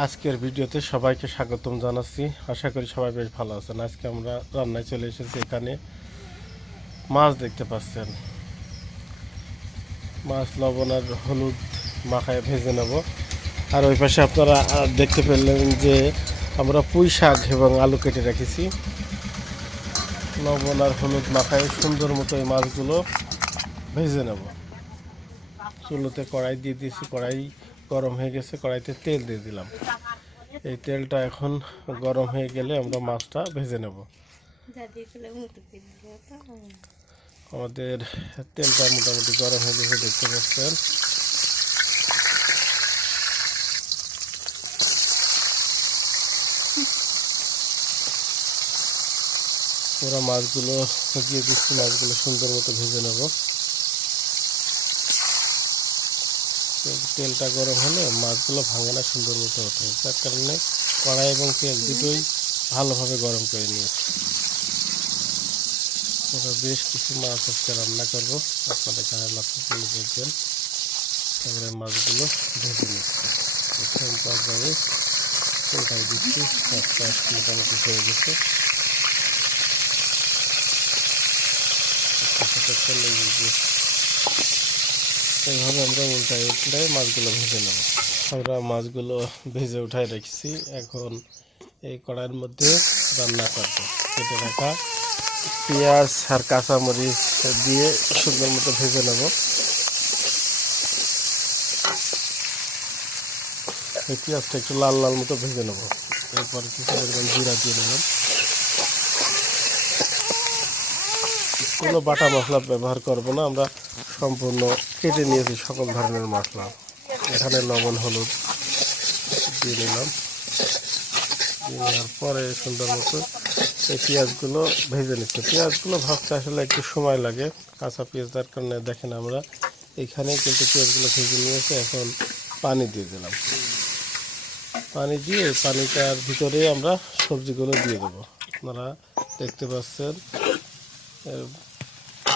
আজকের ভিডিওতে সবাইকে স্বাগতম জানাচ্ছি। আশা করি সবাই বেশ ভালো আছেন। আজকে আমরা রান্নায় চলে এসেছি। এখানে মাছ দেখতে পাচ্ছেন। মাছ, লবণ আর হলুদ মাখায় ভেজে নেব। আর ওই পাশে আপনারা দেখতে পেলেন যে আমরা পুঁই শাক এবং আলু কেটে রেখেছি। লবণ আর হলুদ মাখায় সুন্দর মতো এই মাছগুলো ভেজে নেব। চুলোতে কড়াই দিয়ে দিয়েছি। কড়াই গরম হয়ে গেছে কড়াইতে তেল দিয়ে দিলাম। এই তেলটা এখন গরম হয়ে গেলে আমরা মাছটা ভেজে নেব। আমাদের তেলটা মোটামুটি গরম হয়ে গেছে দেখতে পাচ্ছেন। ওরা মাছগুলো দিয়ে দিচ্ছি মাছগুলো সুন্দর মতো ভেজে নেব। তেলটা গরম হলে মাছগুলো ভাঙে না সুন্দর মতো ওঠে তার কারণে কড়াই এবং তেল দুটোই ভালোভাবে গরম করে নিয়েছি। ওরা বেশ কিছু মাছ আজকে রান্না করব। আপনাদের এখানে লক্ষ্য করে দেখবেন তারপরে মাছগুলো ভেজে নিচ্ছি। প্রথম পর্যায়ে উল্টাই দিচ্ছি। একটা মোটামুটি হয়ে গেছে। সাথে লেগে গেছে এইভাবে আমরা উল্টায় উল্টায় মাছগুলো ভেজে নেব। আমরা মাছগুলো ভেজে উঠায় রেখেছি। এখন এই কড়াইয়ের মধ্যে রান্না করব। কেটে রাখা পেঁয়াজ আর কাঁচামরিচ দিয়ে সুন্দর মতো ভেজে নেব। এই পেঁয়াজটা একটু লাল লাল মতো ভেজে নেব। এরপর কিছু পরিমাণ জিরা দিয়ে নেবেন কোনো বাটা মশলা ব্যবহার করব না, আমরা সম্পূর্ণ কেটে নিয়েছি সকল ধরনের মশলা। এখানে লবণ, হলুদ দিয়ে নিলাম। নেওয়ার পরে সুন্দর মতো এই পেঁয়াজগুলো ভেজে নিচ্ছে। পেঁয়াজগুলো ভাজতে আসলে একটু সময় লাগে, কাঁচা পেঁয়াজ তার কারণে দেখেন আমরা এখানে কিন্তু পেঁয়াজগুলো ভেজে নিয়েছে, এখন পানি দিয়ে দিলাম। পানি দিয়ে পানিটার ভিতরে আমরা সবজিগুলো দিয়ে দেবো। আপনারা দেখতে পাচ্ছেন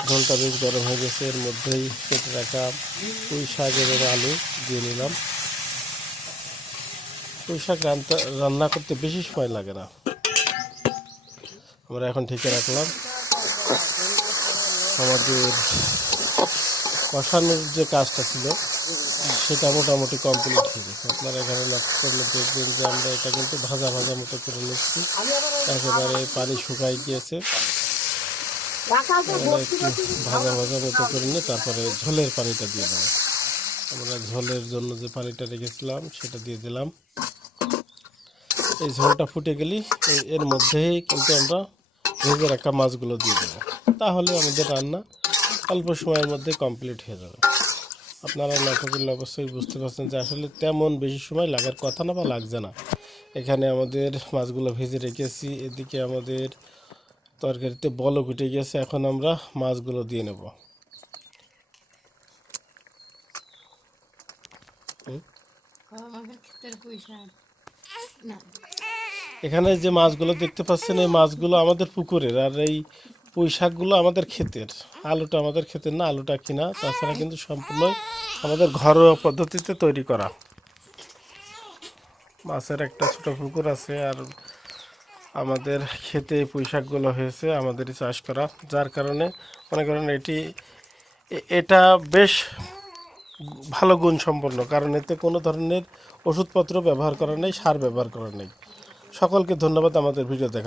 ঝোলটা বেশ গরম হয়ে গেছে। এর মধ্যেই কেটে রাখা পুঁই শাক এবং আলু দিয়ে নিলাম। পুঁই শাক রান্না করতে বেশি সময় লাগে না। আমরা এখন ঢেকে রাখলাম। আমাদের কষানোর যে কাজটা ছিল, সেটা মোটামুটি কমপ্লিট হয়ে গেছে। আপনারা এখানে লক্ষ্য করলে দেখবেন যে আমরা এটা কিন্তু ভাজা ভাজা মতো করে নিচ্ছি। একেবারে পানি শুকাই গিয়েছে। ভাজা ভাজা মতো করে নিয়ে তারপরে ঝোলের পানিটা দিয়ে দেবো আমরা ঝোলের জন্য যে পানিটা রেখেছিলাম সেটা দিয়ে দিলাম। এই ঝোলটা ফুটে গেলেই এর মধ্যেই কিন্তু আমরা ভেজে রাখা মাছগুলো দিয়ে দেবো। তাহলে আমাদের রান্না অল্প সময়ের মধ্যে কমপ্লিট হয়ে যাবে। আপনারা লক্ষ্য করলে অবশ্যই বুঝতে পারছেন যে আসলে তেমন বেশি সময় লাগার কথা না বা লাগছে না। এখানে আমাদের মাছগুলো ভেজে রেখেছি। এদিকে আমাদের তরকারিতে বলক উঠে গেছে, এখন আমরা মাছগুলো দিয়ে নেব। এখানে যে মাছগুলো দেখতে পাচ্ছেন, এই মাছগুলো আমাদের পুকুরের, আর এই পুঁই শাকগুলো আমাদের ক্ষেতের। আলুটা আমাদের ক্ষেতের না, আলুটা কিনা, তাছাড়া কিন্তু সম্পূর্ণ আমাদের ঘরোয়া পদ্ধতিতে তৈরি করা। মাছের একটা ছোট পুকুর আছে, আর আমাদের খেতে পুঁই শাকগুলো হয়েছে, আমাদেরই চাষ করা। যার কারণে মনে করেন এটি এটা বেশ ভালো গুণ সম্পন্ন কারণ এতে কোনো ধরনের ওষুধপত্র ব্যবহার করা নেই, সার ব্যবহার করা নেই। সকলকে ধন্যবাদ আমাদের ভিডিও দেখা